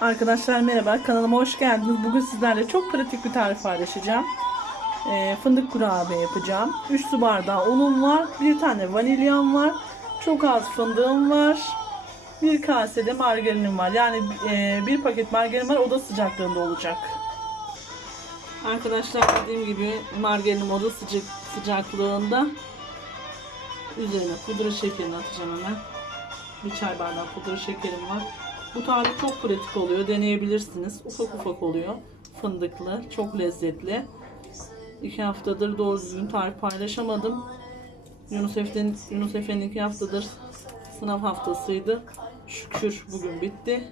Arkadaşlar merhaba kanalıma hoş geldiniz. Bugün sizlerle çok pratik bir tarif paylaşacağım. Ee, fındık kurabiye yapacağım. 3 su bardağı unum var. Bir tane vanilyam var. Çok az fındığım var. Bir kasede margarinim var. Yani e, bir paket margarin var. Oda sıcaklığında olacak. Arkadaşlar dediğim gibi margarinim oda sıcak, sıcaklığında. Üzerine pudra şekerini atacağım hemen. Bir çay bardağı pudra şekerim var. Bu tarif çok pratik oluyor. Deneyebilirsiniz. Ufak ufak oluyor. Fındıklı. Çok lezzetli. İki haftadır doğru düzgün tarif paylaşamadım. Yunus Efe'nin Yunus Efe'nin iki haftadır sınav haftasıydı. Şükür bugün bitti.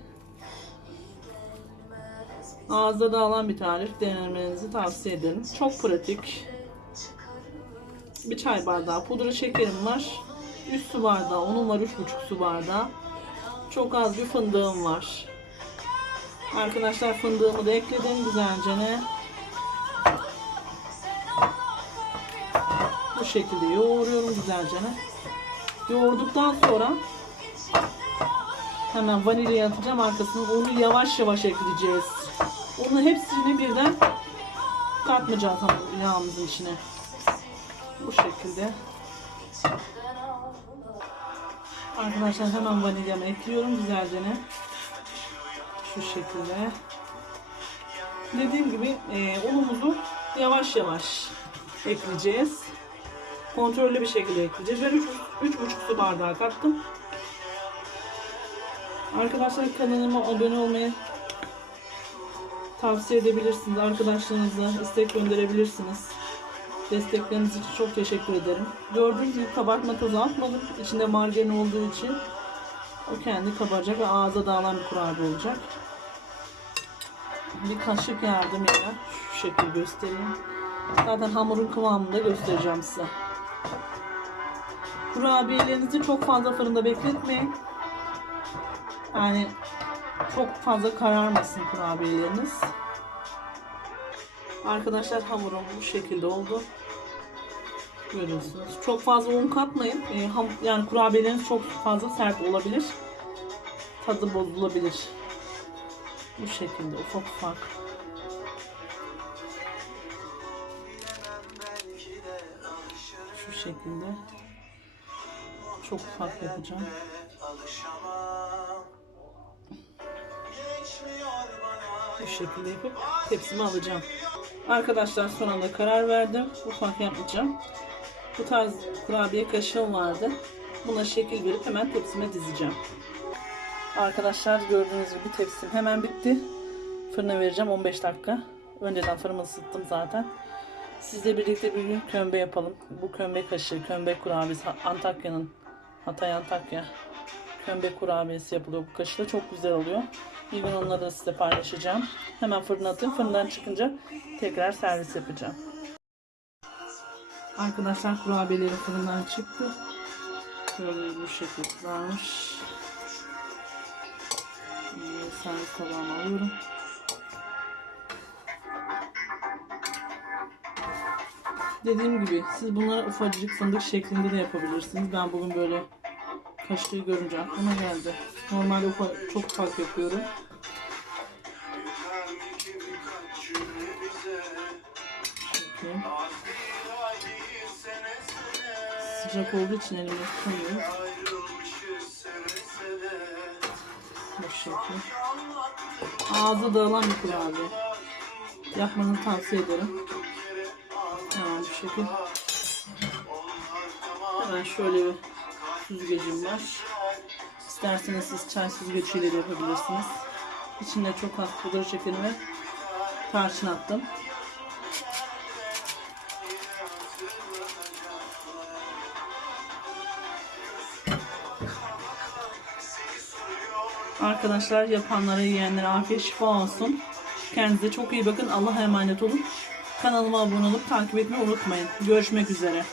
Ağızda dağılan bir tarif. Denemenizi tavsiye ederim. Çok pratik. Bir çay bardağı pudra şekerim var. 3 su bardağı unum var. 3,5 su bardağı. Çok az bir fındığım var. Arkadaşlar fındığımı da ekledim güzelce ne. Bu şekilde yoğuruyorum güzelce ne. Yoğurduktan sonra hemen vanilya atacağım arkasına unu yavaş yavaş ekleyeceğiz. Onu hepsini birden katmayacağız yağımızın içine. Bu şekilde. Arkadaşlar hemen vanilyamı ekliyorum güzelce. Şu şekilde. Dediğim gibi e, unumuzu yavaş yavaş ekleyeceğiz. Kontrollü bir şekilde ekleyeceğiz. Ben 3,5 su bardağı kattım. Arkadaşlar kanalıma abone olmayı tavsiye edebilirsiniz. Arkadaşlarınıza istek gönderebilirsiniz. Destekleriniz için çok teşekkür ederim. Gördüğünüz gibi kabartma tozu atmadım. İçinde margarin olduğu için o kendi kabaracak ve ağza dağılan bir kurabiye olacak. Bir kaşık yardımıyla şu şekil göstereyim. Zaten hamurun kıvamını da göstereceğim size. Kurabiyelerinizi çok fazla fırında bekletmeyin. Yani çok fazla kararmasın kurabiyeleriniz. Arkadaşlar hamurum bu şekilde oldu. Görüyorsunuz. Çok fazla un katmayın. Ee, ham, yani kurabiyeleriniz çok fazla sert olabilir. Tadı bozulabilir. Bu şekilde ufak ufak. Şu şekilde. Çok ufak yapacağım. Bu şekilde yapıp tepsime alacağım. Arkadaşlar son anda karar verdim. Ufak yapacağım. Bu tarz kurabiye kaşığım vardı. Buna şekil verip hemen tepsime dizeceğim. Arkadaşlar gördüğünüz gibi tepsim hemen bitti. Fırına vereceğim 15 dakika. Önceden fırını ısıttım zaten. Sizle birlikte bir gün kömbe yapalım. Bu kömbe kaşığı, kömbe kurabiyesi Antakya'nın Hatay Antakya kömbe kurabiyesi yapılıyor bu kaşıkla. Çok güzel oluyor. Bir gün onları da size paylaşacağım. Hemen fırına atayım. Fırından çıkınca tekrar servis yapacağım. Arkadaşlar kurabiyeleri fırından çıktı. Bu şekilde kızarmış. Şimdi servis tabağıma alıyorum. Dediğim gibi siz bunları ufacık fındık şeklinde de yapabilirsiniz. Ben bugün böyle kaşığı görünce aklıma geldi. Normalde ufak, çok ufak yapıyorum. Çünkü sıcak olduğu için elime tutamıyor. Bu şekil. Ağzı dağılan bir kurabiye. Yapmanızı tavsiye ederim. Hemen bu şekil. Hemen şöyle bir süzgecim var. İsterseniz siz çay süzgeciyle de yapabilirsiniz. İçine çok az pudra şekeri ve tarçın attım. Arkadaşlar yapanlara yiyenlere afiyet şifa olsun. Kendinize çok iyi bakın. Allah'a emanet olun. Kanalıma abone olup takip etmeyi unutmayın. Görüşmek üzere.